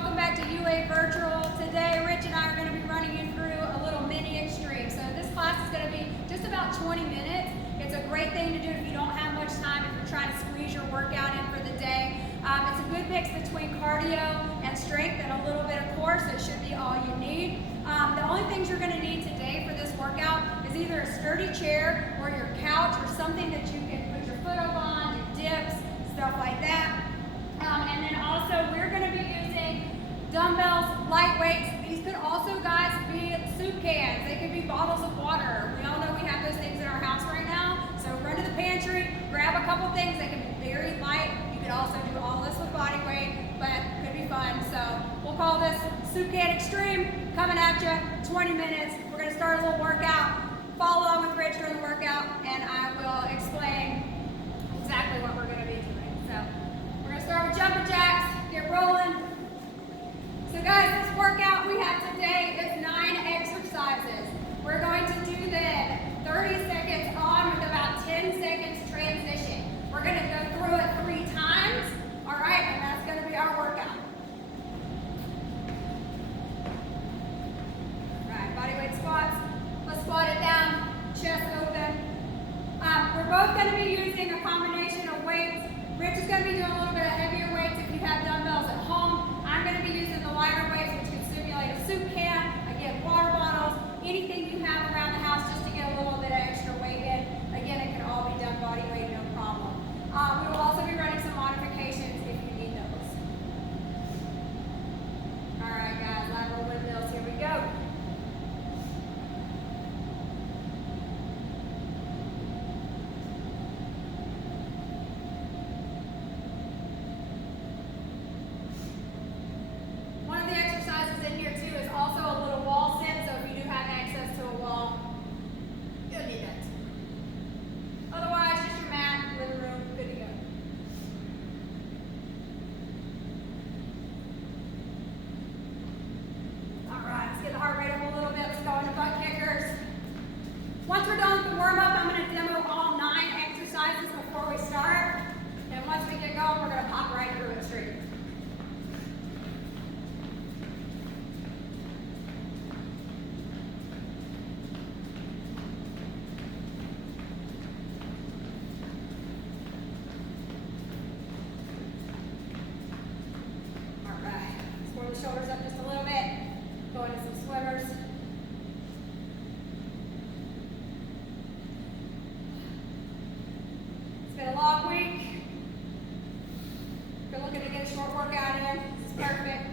welcome back to UA Virtual. Today, Rich and I are going to be running you through a little mini extreme. So this class is going to be just about 20 minutes. It's a great thing to do if you don't have much time, if you're trying to squeeze your workout in for the day. It's a good mix between cardio and strength and a little bit of core, so it should be all you need. The only things you're going to need today for this workout is either a sturdy chair or your couch or something that you can put your foot up on, do dips, stuff like that. And then also we're going to be using dumbbells, light weights. These could also, guys, be soup cans. They could be bottles of water. We all know we have those things in our house right now. So run to the pantry, grab a couple things. They can be very light. You could also do all this with body weight, but it could be fun. So we'll call this Soup Can Extreme. Coming at you, 20 minutes. We're going to start a little workout. Follow along with Rich during the workout, and I will explain exactly what we're going to be doing. So we're going to start with jumper jacks. Get rolling. So guys, this workout we have today is 9 exercises. We're going to do them 30 seconds on with about 10 seconds transition. We're going to go through it 3 times, all right, and that's going to be our workout. All right, body weight squats. Let's squat it down, chest open. We're both going to be using a combination of weights. Rich is going to be doing a little bit of heavier weights if you have dumbbells at home. I'm going to be using the lighter weights, which can simulate a soup can, again, water bottles, anything you have around the house just to get a little bit of extra weight in. Again, it can all be done body weight, no problem. We will also be running some modifications if you need those. All right, guys, lateral windmills, here we go. Once we're done with the warm-up, I'm going to demo all 9 exercises before we start. And once we get going, we're going to pop right through it straight. All right. Let's warm the shoulders up just a little bit. Go into some swimmers. A long week. If you're looking to get a short workout in, this is perfect.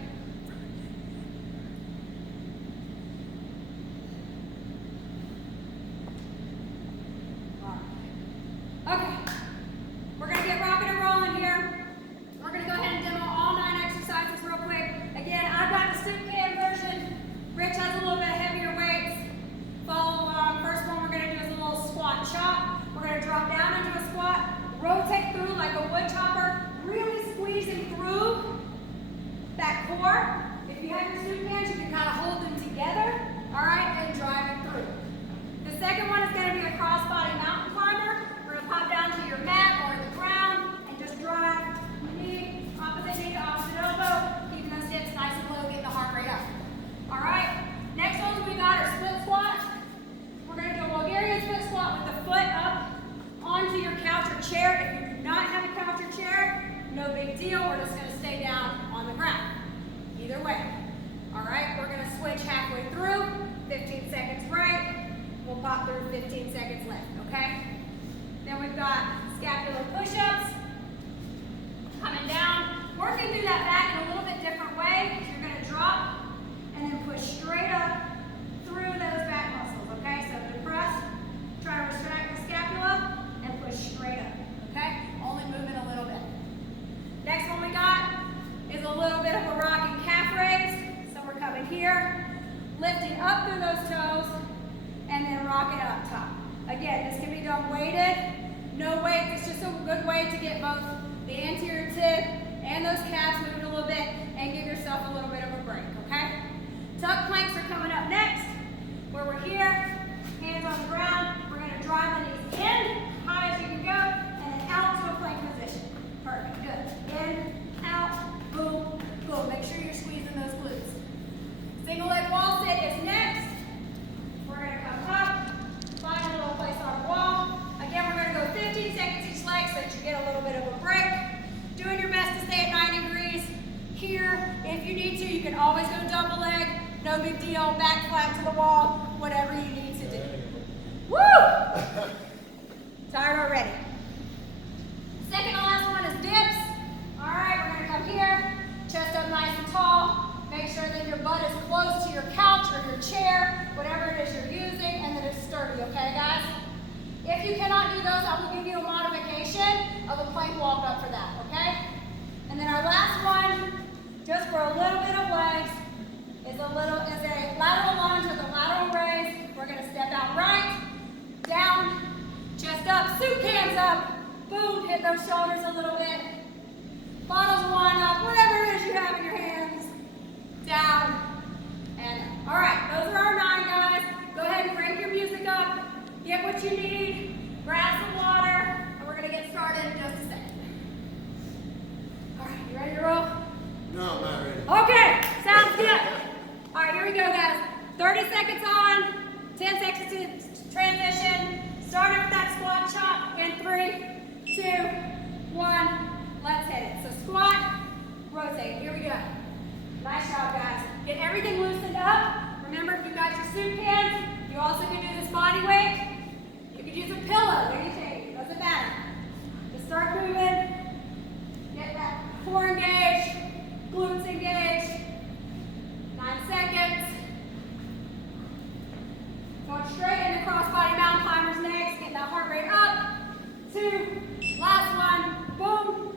Okay, we're going to get rocking and rolling here. We're going to go ahead and demo all 9 exercises real quick. Again, I've got the soup can version. Rich has a little bit heavier weights. Follow along. First one we're going to do is a little squat chop. We're going to drop down into a squat. Rotate through like a wood chopper, really squeezing through that core. If you have your soup cans, you can kind of hold them together, all right, and drive it through. The second one is going to be a crossbody mountain climber. We're going to pop down to your mat or the ground and just drive opposite knee to opposite elbow, keeping those hips nice and low, getting the heart rate up. All right, next ones we got are split squats. We're going to do a Bulgarian split squat with the foot up onto your couch or chair. If you do not have a couch or chair, no big deal. We're just going to stay down on the ground. Either way. All right, we're going to switch halfway through. 15 seconds right. We'll pop through 15 seconds left, okay? Then we've got scapular push-ups. Coming down. Working through that back in a little bit different way. You're going to drop and then push straight up through those back muscles, okay? So depress. Try to retract the scapula. Push straight up, okay? Only moving a little bit. Next one we got is a little bit of a rocking calf raise. So we're coming here, lifting up through those toes, and then rocking up top. Again, this can be done weighted, no weight. It's just a good way to get both the anterior tib and those calves moving a little bit and give yourself a little bit of a break, okay? Tuck planks are coming up next, where we're here, hands on the ground. We're going to drive the knees in, high as you can go, and then out to a plank position. Perfect, good. In, out, boom, boom. Make sure you're squeezing no big deal. Back flat to the wall, whatever you need to do. Woo! Tired already. Second to last one is dips. All right, we're gonna come here, chest up nice and tall. Make sure that your butt is close to your couch or your chair, whatever it is you're using, and that it's sturdy, okay guys? If you cannot do those, I will give you a modification of a plank walk up for that, okay? And then our last one, just for a little bit of legs, is a lateral lunge with a lateral raise. We're gonna step out right, down, chest up, soup cans up, boom, hit those shoulders a little bit. Bottles of wine up, whatever it is you have in your hands. Down, and up. All right, those are our 9, guys. Go ahead and crank your music up, get what you need, grab some water, and we're gonna get started in just a second. All right, you ready to roll? No, I'm not ready. Okay, sounds good. All right, here we go, guys. 30 seconds on, 10 seconds to transition. Starting with that squat chop in 3, 2, 1. Let's hit it. So squat, rotate. Here we go. Nice job, guys. Get everything loosened up. Remember, if you've got your soup cans, you also can do this body weight. You could use a pillow, anything. Doesn't matter. Just start moving. Get that core engaged, glutes engaged. 9 seconds. Going straight into crossbody mountain climbers next. Get that heart rate up. 2. Last one. Boom.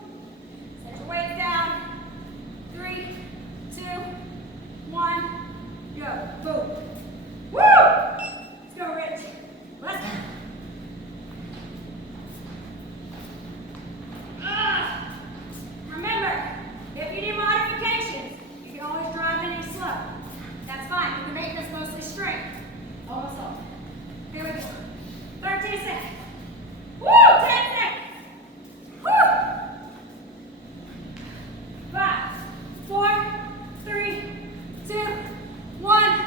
Set your weights down. 3, 2, 1. Go. Boom. Woo! Let's go, Rich. Let's go. Remember, if you need modifications, you can always drive in and slow. That's fine. We can make this mostly straight. Almost all. Here we go. 13 seconds. Woo! 10 seconds. Woo! 5, 4, 3, 2, 1.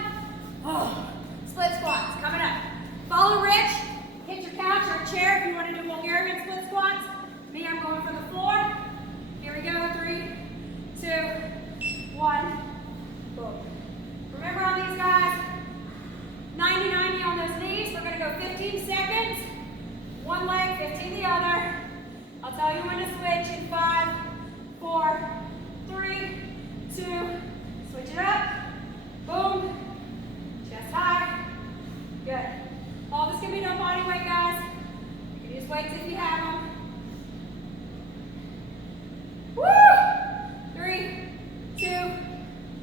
Oh. Split squats coming up. Follow Rich. Hit your couch or chair if you want to do Bulgarian split squats. Me, I'm going for the floor. Here we go. 3, 2, 1. Boom. Remember on these guys, 90-90 on those knees. We're going to go 15 seconds. One leg, 15 the other. I'll tell you when to switch in 5, 4, 3, 2. Switch it up. Boom. Chest high. Good. All this can be done body weight, guys. You can use weights if you have them. Woo! 3, 2,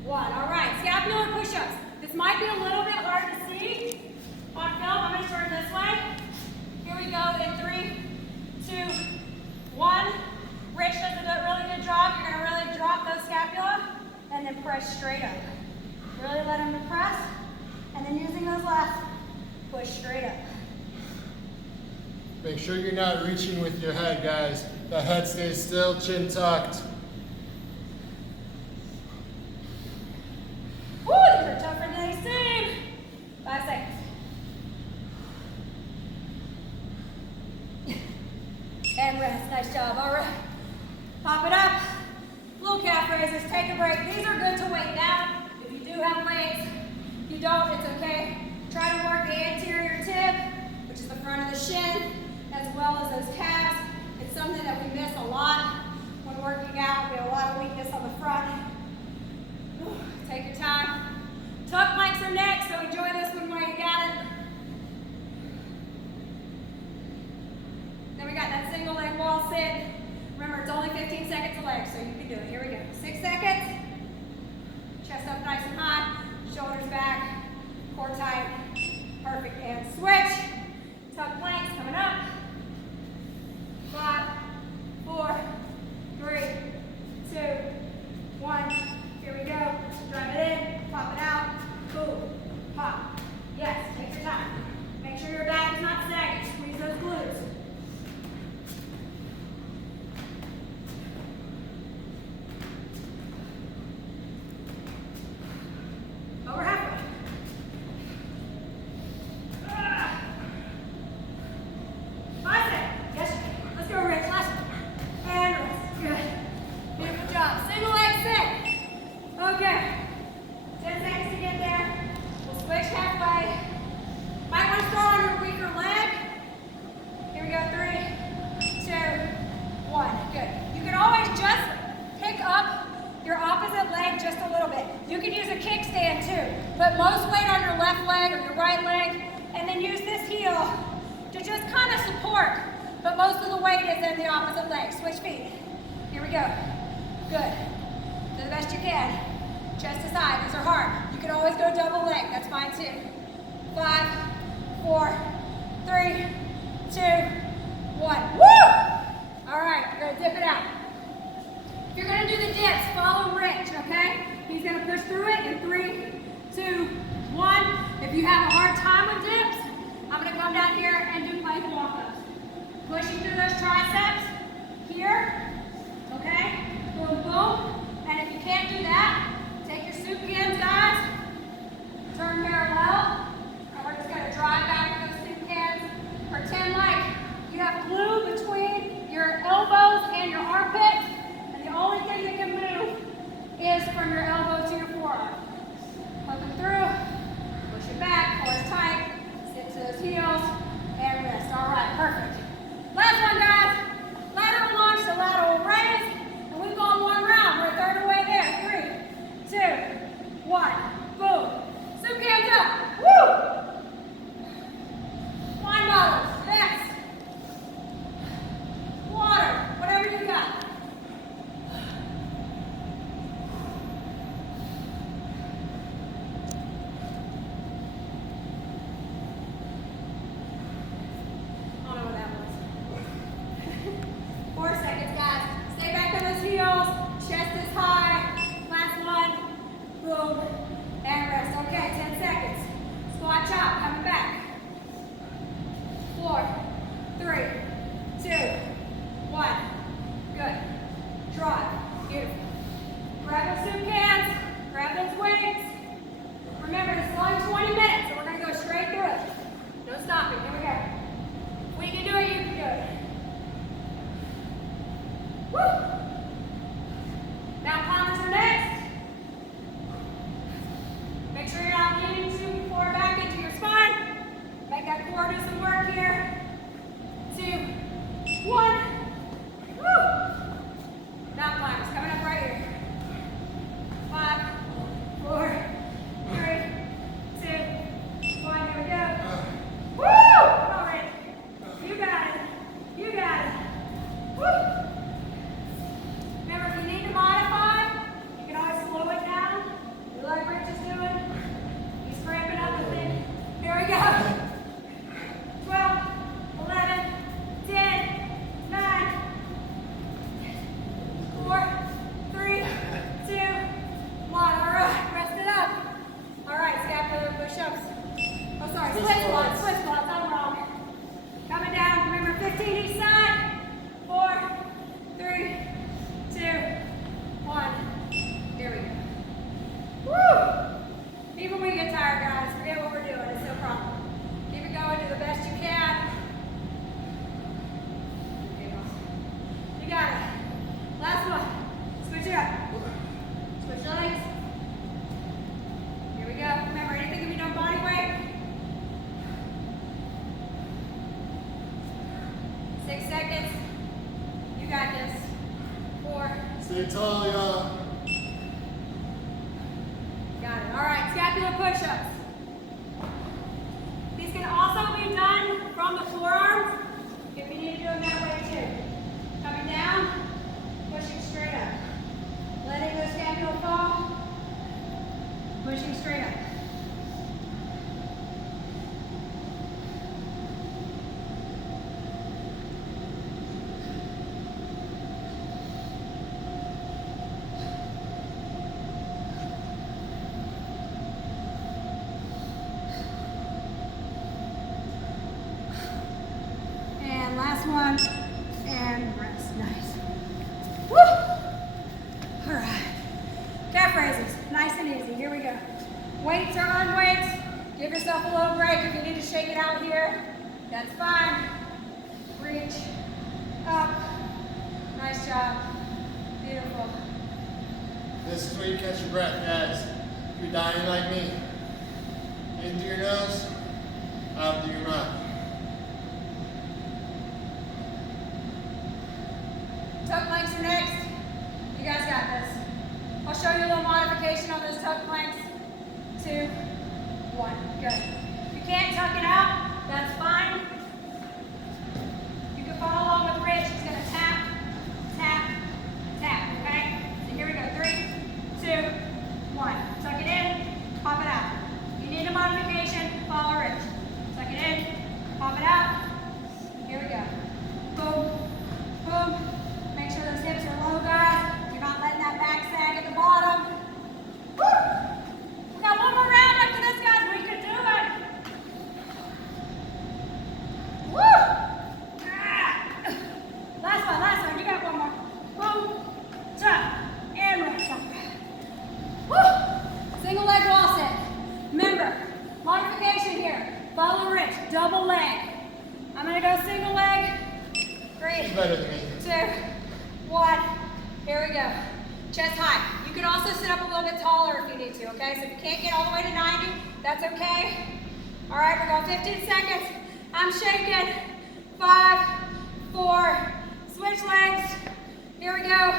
1. All right, scapular push-ups. This might be a little bit hard to see on film. I'm going to turn this way. Here we go in 3, 2, 1. Rich does a really good job. You're going to really drop those scapula and then press straight up. Really let them press, and then using those left, push straight up. Make sure you're not reaching with your head, guys. The head stays still, chin tucked. Woo, these are tougher than they seem. 5 seconds. And rest, nice job, all right. Pop it up, little calf raises, take a break. These are good to weight down. If you do have weights, if you don't, it's okay. Try to work the anterior tib, which is the front of the shin, as well as those calves. It's something that we miss a lot when working out. We have a lot of weakness on the front. Take your time. Tuck planks are next, so enjoy this one while you got it. Then we got that single leg wall sit. Remember, it's only 15 seconds a leg, so you can do it. Here we go. 6 seconds. Chest up nice and high. Shoulders back. Core tight. Perfect. And switch. Tuck planks coming up. 5, 4, 3, 2, 1. Here we go. Drive it in. Pop it out. Boom. Pop. Yes. Take your time. Make sure your back is not sagging. Squeeze those glutes. Over halfway. Bicep. Yes. Let's go, Rich. Last one. And rest. Good. Beautiful job. Single leg sit. Okay. 10 seconds to get there. Put most weight on your left leg or your right leg, and then use this heel to just kind of support, but most of the weight is in the opposite leg. Switch feet. Here we go. Good. Do the best you can. Chest is high. These are hard. You can always go double leg. That's fine too. 5, 4, 3, 2, 1. Woo! All right, you're gonna dip it out. If you're gonna do the dips, follow Rich, okay? He's gonna push through it in 3, 2, 1. If you have a hard time with dips, I'm gonna come down here and do plank walk-ups. Pushing through those triceps here, okay? Boom, boom. And if you can't do that, take your soup cans, guys. Turn parallel. And we're just gonna drive back with those soup cans. Pretend like you have glue between your elbows and your armpits. And the only thing that can move is from your elbow to your forearm. Hook them through. Push it back. Pull it tight. Stick to those heels. And rest. All right, perfect. Last one, guys. Lateral lunge to lateral raise. And we've gone one round. We're a third of the way there. 3, 2, 1. Boom. Soup cans up. Woo! Wine bottles. Yes. Water. Whatever you got. Stay tall, y'all. Got it. All right, scapular push-ups. These can also be done from the forearms if you need to do them that way too. Coming down, pushing straight up. Letting the scapula fall, pushing straight up. Last one, and rest. Nice. Woo! All right. Calf raises, nice and easy. Here we go. Weights or unweights, give yourself a little break. If you need to shake it out here, that's fine. Reach up. Nice job. Beautiful. This is where you catch your breath, guys. If you're dying like me, in through your nose, out through your mouth. Tuck planks are next. You guys got this. I'll show you a little modification on those tuck planks. 2, 1. Good. If you can't tuck it out, that's fine. You can follow along with Rich. He's going to tap, tap, tap, okay? So here we go. 3, 2, 1. Tuck it in, pop it out. If you need a modification, follow Rich. Tuck it in, pop it out. Here we go. Boom, boom. Make sure those hips are low, guys. You're not letting that back sag at the bottom. Woo! We got one more round after this, guys. We can do it. Woo! Ah. Last one. You got one more. Boom, tap, and rest. Woo! Single leg wall sit. Remember, modification here. Follow Rich, double leg. I'm gonna go single leg. 3, She's better than me. 2, 1. Here we go. Chest high. You can also sit up a little bit taller if you need to, okay? So if you can't get all the way to 90, that's okay. All right, we're going 15 seconds. I'm shaking. 5, 4, switch legs. Here we go.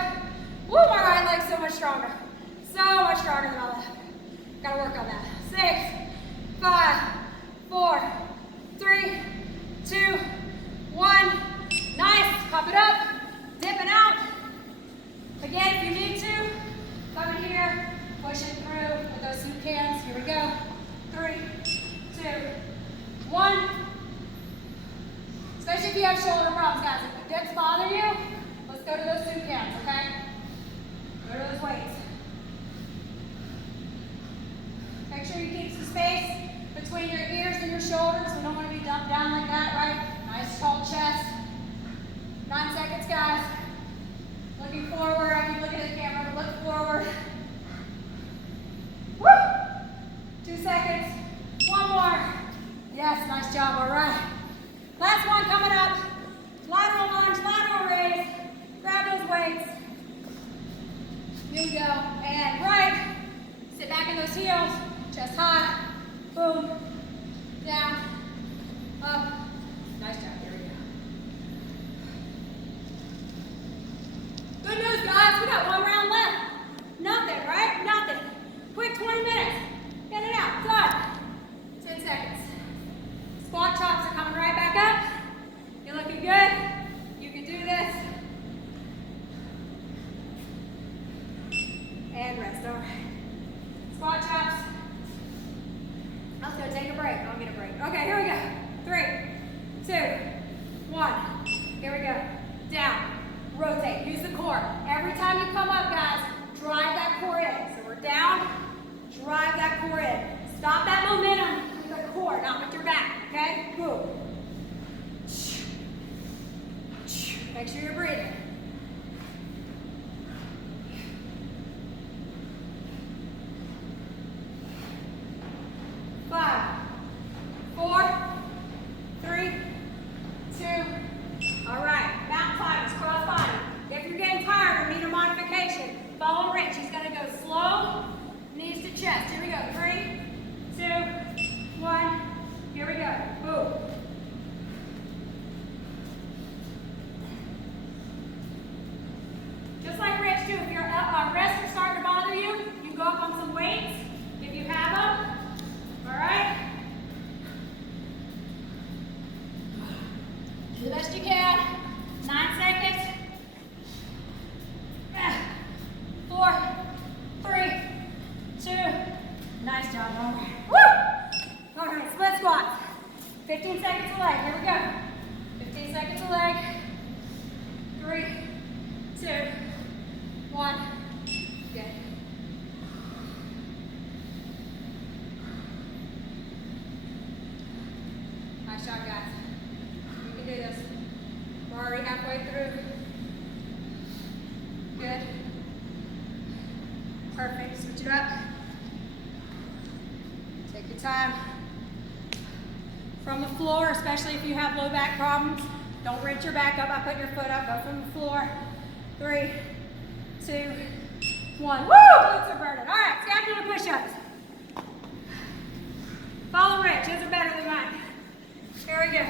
Woo, my right leg's so much stronger. So much stronger than my left. Gotta work on that. 6, 5, 4, 3, 2, 1. Nice. Pop it up. Dip it out. Again, if you need to, come in here, push it through with those soup cans. Here we go. 3, 2, 1. Especially if you have shoulder problems, guys. If the dips bother you, let's go to those soup cans, okay? Go to those weights. Make sure you keep some space between your ears and your shoulders. We don't want to be dumped down like that, right? Nice tall chest. 9 seconds, guys. Looking forward. I keep looking at the camera. Look forward. Woo! 2 seconds. One more. Yes, nice job. All right. Last one coming up. Lateral lunge, lateral raise. Grab those weights. Here we go. And right. Sit back in those heels. Chest high. Boom. Down. Up. Nice job. Here we go. Good news, guys. We got one round left. Nothing, right? Nothing. Quick 20 minutes. Get it out. Done. 10 seconds. Squat chops are coming right back up. You're looking good. You can do this. And rest. All right. Squat chops. Let's go take a break. I'll get a break. Okay, here we go. 3, 2, 1. Here we go. Down. Rotate. Use the core. Every time you come up, guys, drive that core in. So we're down. Drive that core in. Stop that momentum with the core, not with your back. Okay? Boom. Make sure you're breathing. Do the best you can. 9 seconds. 4, 3, 2. Nice job. All right. Woo! All right, split squats. 15 seconds a leg. Here we go. 15 seconds a leg. 3, 2, 1. Good. Nice job, guys. You can do this. We're already halfway through. Good. Perfect. Switch it up. Take your time. From the floor, especially if you have low back problems, don't wrench your back up by putting your foot up. Go from the floor. 3, 2, 1. Woo! Glutes are burning. All right, scapular push-ups. Follow Rich. His are better than mine. Here we go.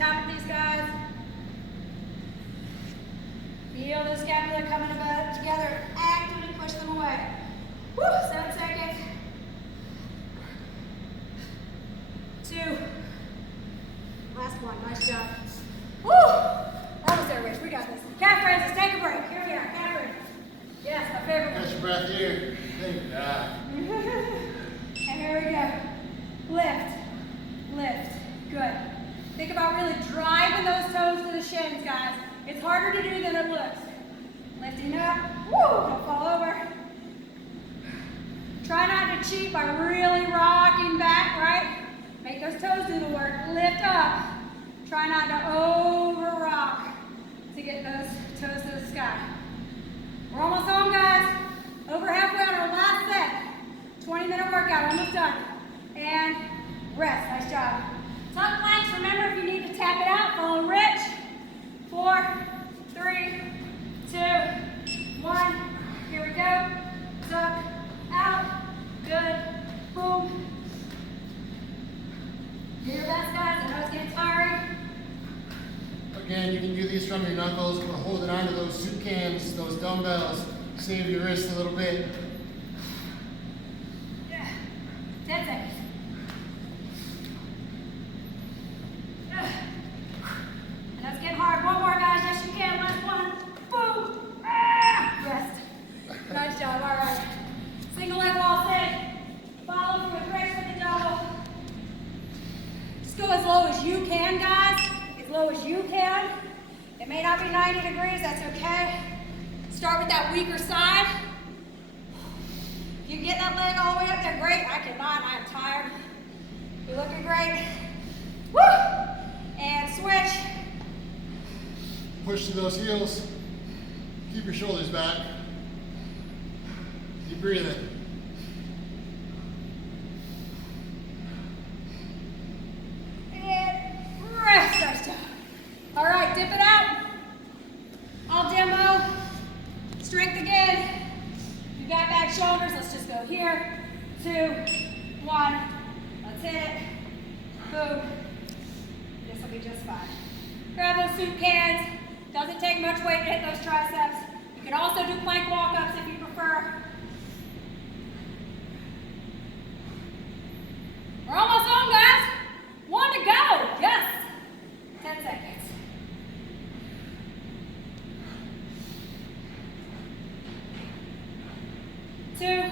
top of these guys. Feel the scapula coming about together. Actively push them away. Woo, 7 seconds. 2. Last one, nice job. Woo! Almost there, Rich, we got this. Calf raises, take a break. Here we are, calf raises. Yes, my favorite one. Catch your breath here. Thank God. And here we go. Lift, lift, good. Think about really driving those toes to the shins, guys. It's harder to do than it looks. Lifting up, woo, don't fall over. Try not to cheat by really rocking back, right? Make those toes do the work. Lift up. Try not to over rock to get those toes to the sky. We're almost home, guys. Over halfway on our last set. 20-minute workout, almost done. And rest, nice job. Tuck planks, remember if you need to tap it out, follow Rich. 4, 3, 2, 1. Here we go. Tuck, out, good, boom. Do your best, guys. I know it's getting tiring. Again, you can do these from your knuckles. We're holding on to those soup cans, those dumbbells. Save your wrist a little bit. Yeah. 10 seconds. And that's getting hard. One more, guys. Yes, you can. Last one. Boom. Ah! Rest. Nice job. All right. Single leg wall sit. Follow through with Rich with the double. Just go as low as you can, guys. As low as you can. It may not be 90 degrees. That's okay. Start with that weaker side. If you can get that leg all the way up there, great. I cannot. I am tired. You're looking great. Woo! And switch. Push to those heels. Keep your shoulders back. Keep breathing. And rest. Nice job. All right, dip it out. I'll demo. Strength again. You got back shoulders. Let's just go here. 2, 1. Let's hit it. Boom. This will be just fine. Grab those soup cans. Doesn't take much weight to hit those triceps. You can also do plank walk-ups if you prefer. We're almost home, guys. 1 to go. Yes. 10 seconds. 2,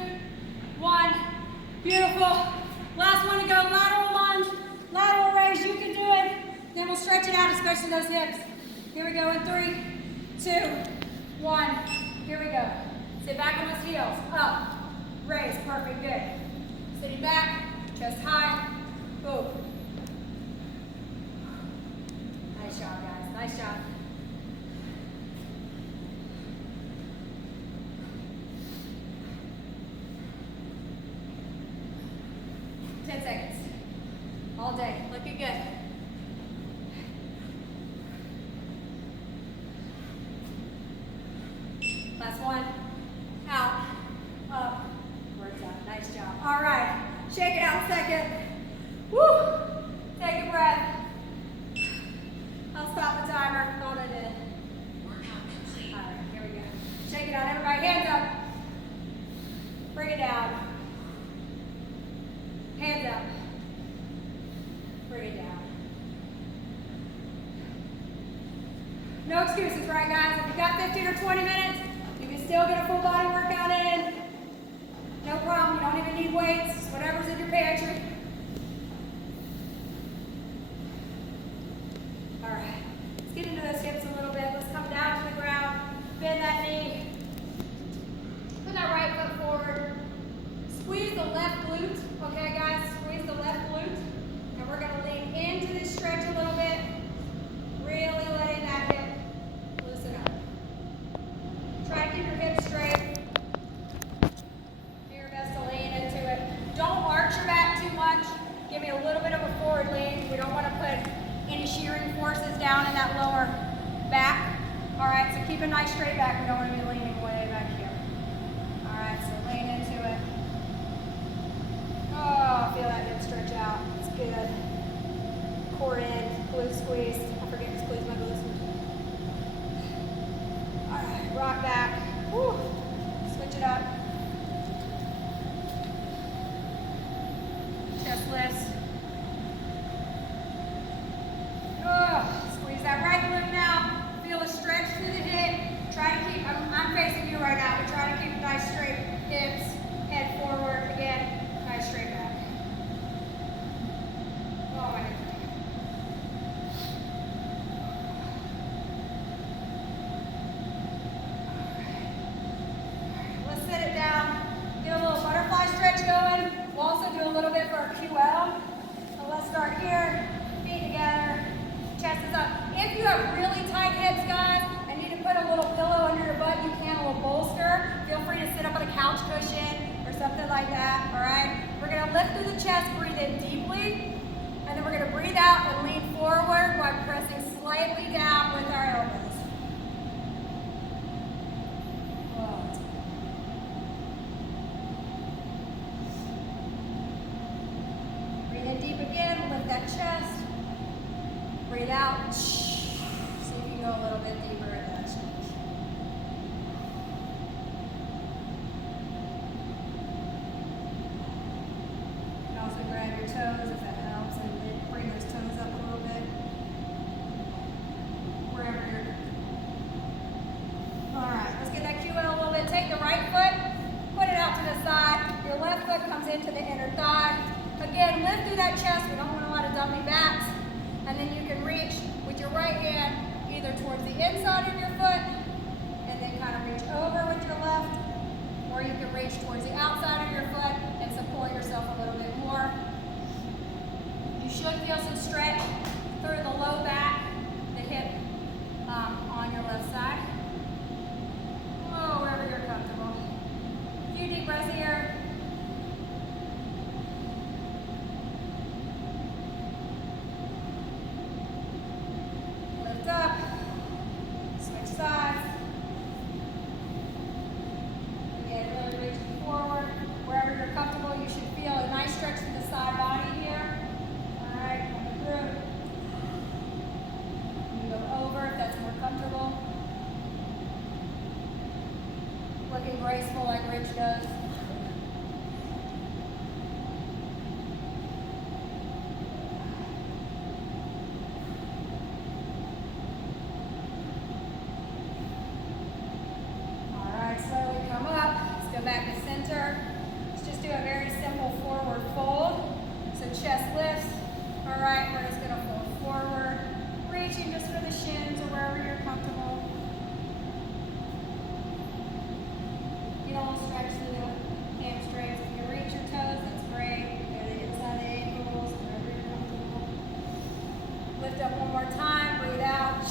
1. Beautiful. Last one to go. Lateral lunge, lateral raise. You can do it. Then we'll stretch it out, especially those hips. Here we go in 3, 2, 1. Here we go. Sit back on those heels. Up. Raise. Perfect. Good. Sitting back. Chest high. Boom. Nice job, guys. Nice job. All day. Looking good. Last one. Out. Up. Works out. Nice job. All right. Shake it out a second. Woo! Take a breath. I'll stop the timer. Hold it in. Workout complete. All right. Here we go. Shake it out. Everybody, hands up. Bring it down. Hands up. Bring it down. No excuses, right, guys? If you've got 15 or 20 minutes, you can still get a full body workout in. No problem. You don't even need weights. Whatever's in your pantry. All right. Let's get into those hips a little bit. Let's come down to the ground. Bend that knee. Put that right foot forward. Squeeze the left glute. Okay, guys? Squeeze the left glute. And we're going to lean into this stretch a little bit. Really letting that hip loosen up. Try to keep your hips straight. Do your best to lean into it. Don't arch your back too much. little bit for our QL. So let's start here, feet together, chest is up. If you have really tight hips, guys, and need to put a little pillow under your butt, you can, a little bolster. Feel free to sit up on a couch cushion or something like that, all right? We're gonna lift through the chest, breathe in deeply, and then we're gonna breathe out and lean forward while pressing slightly down with our elbows. Whoa. Breathe in deep again, lift that chest. Breathe out. See if you can go a little bit deeper in that chest. You can also grab your toes if that helps, and then bring those toes up a little bit. Wherever you're. Alright, let's get that QL a little bit. Take the right foot, put it out to the side. Your left foot comes into the inner thigh. Again, lift through that chest. We don't want a lot of dummy backs. And then you can reach with your right hand either towards the inside of your foot and then kind of reach over with your left, or you can reach towards the outside of your foot and support yourself a little bit more. You should feel some stretch through the low back, the hip on your left side. Oh, wherever you're comfortable. A few deep breaths here. Up, switch sides. Again, really reaching forward. Wherever you're comfortable, you should feel a nice stretch through the side body here. All right, coming through. You go over if that's more comfortable. Looking graceful like Rich does. Slowly come up. Let's go back to center. Let's just do a very simple forward fold. So chest lifts. All right, we're just going to fold forward, reaching just for the shins or wherever you're comfortable. Get a little stretch through the hamstrings. If you reach your toes, that's great. Go to the inside of the ankles, wherever you're comfortable. Lift up one more time. Breathe out.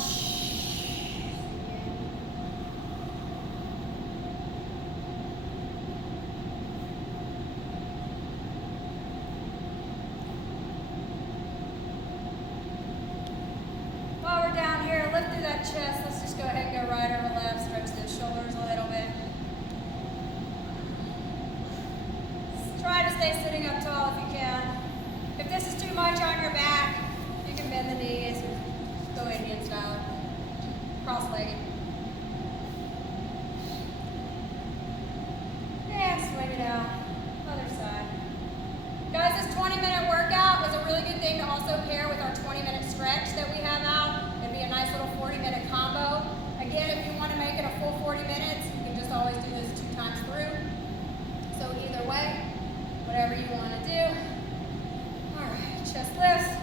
Down here, lift through that chest. Let's just go ahead and go right over left, stretch those shoulders a little bit. Try to stay sitting up tall if you can. If this is too much on your back, you can bend the knees or go Indian style, cross-legged. And swing it out, other side. Guys, this 20-minute workout is a really good thing to also pair with our 20-minute stretch that we have out. It'd be a nice little 40-minute combo. Again, if you want to make it a full 40 minutes, you can just always do this 2 times through. So either way, whatever you want to do. All right, chest lifts.